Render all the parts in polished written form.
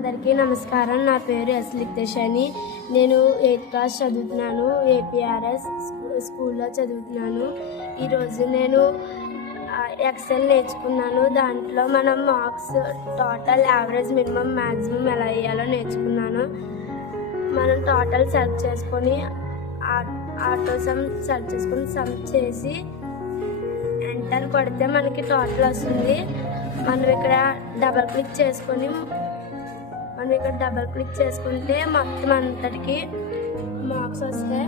అందరికీ నమస్కారం. నా పేరు ఎస్ లిక్తేష్. నేను 8th క్లాస్ చదువుతున్నాను. ఏపీఆర్ఎస్ స్కూల్లో చదువుతున్నాను. ఈరోజు నేను ఎక్సెల్ నేర్చుకున్నాను. దాంట్లో మనం marks total, average, minimum, maximum ఎలా వేయాలో నేర్చుకున్నాను. మనం టోటల్ సెలెక్ట్ చేసుకొని ఆటో సమ్ సెలెక్ట్ చేసుకొని సమ్ చేసి ఎంటర్ కొడితే మనకి టోటల్ వస్తుంది. మనం ఇక్కడ డబల్ క్లిక్ చేసుకుంటే మొత్తం అంతటికి మార్క్స్ వస్తాయి.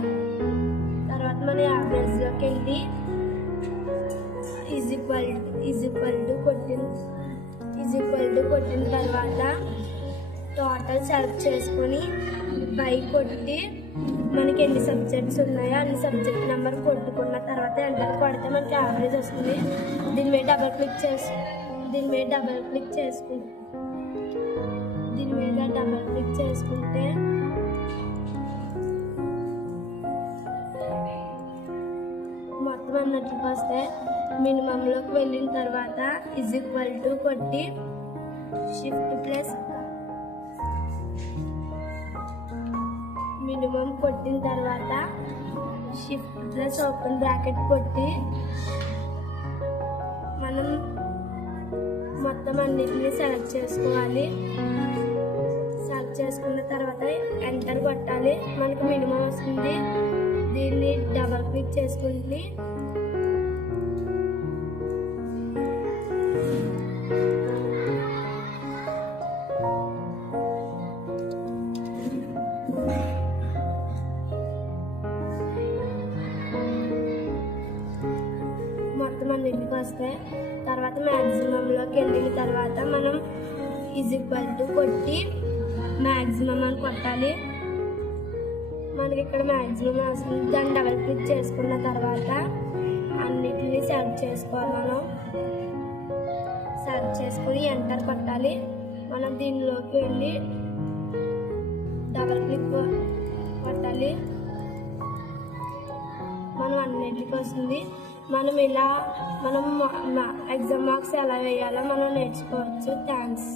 తర్వాత మన యావరేజ్లోకి వెళ్ళి ఈజ్ ఈక్వల్ టు కొట్టిన తర్వాత టోటల్ సెలెక్ట్ చేసుకొని బై కొట్టి మనకి ఎన్ని సబ్జెక్ట్స్ ఉన్నాయో అన్ని సబ్జెక్ట్ నెంబర్ కొట్టుకున్న తర్వాత ఎంటర్ కొడితే మనకి యావరేజ్ వస్తుంది. దీని మీద డబల్ క్లిక్ చేసుకుంటే మొత్తం అన్నట్లుగా వస్తే మినిమంలోకి వెళ్ళిన తర్వాత ఈజ్ ఈక్వల్ టు కొట్టి షిఫ్ట్ ప్లస్ మినిమం కొట్టిన తర్వాత షిఫ్ట్ ప్లస్ ఓపెన్ బ్రాకెట్ కొట్టి మనం మొత్తం అన్నిటిని సెలెక్ట్ చేసుకోవాలి. సెలెక్ట్ చేసుకున్న తర్వాత ఎంటర్ కొట్టాలి. మనకు మినిమం వస్తుంది. దీన్ని డబల్ క్లిక్ చేసుకుంటే మొత్తం అన్నింటికి వస్తాయి. తర్వాత మ్యాక్సిమంలోకి వెళ్ళిన తర్వాత మనం ఈజ్ ఈక్వల్ టు కొట్టి మ్యాక్సిమం అని కొట్టాలి. మనకి ఇక్కడ మ్యాక్సిమం వస్తుంది. దాన్ని డబల్ క్లిక్ చేసుకున్న తర్వాత అన్నిటిని సెలెక్ట్ చేసుకోవాలి. మనం సెలెక్ట్ చేసుకుని ఎంటర్ కొట్టాలి. మనం దీనిలోకి వెళ్ళి డబల్ క్లిక్ కొట్టాలి. మనం అన్నింటికి వస్తుంది. మనం ఎగ్జామ్ మార్క్స్ ఎలా వేయాలో మనం నేర్చుకోవచ్చు. థ్యాంక్స్.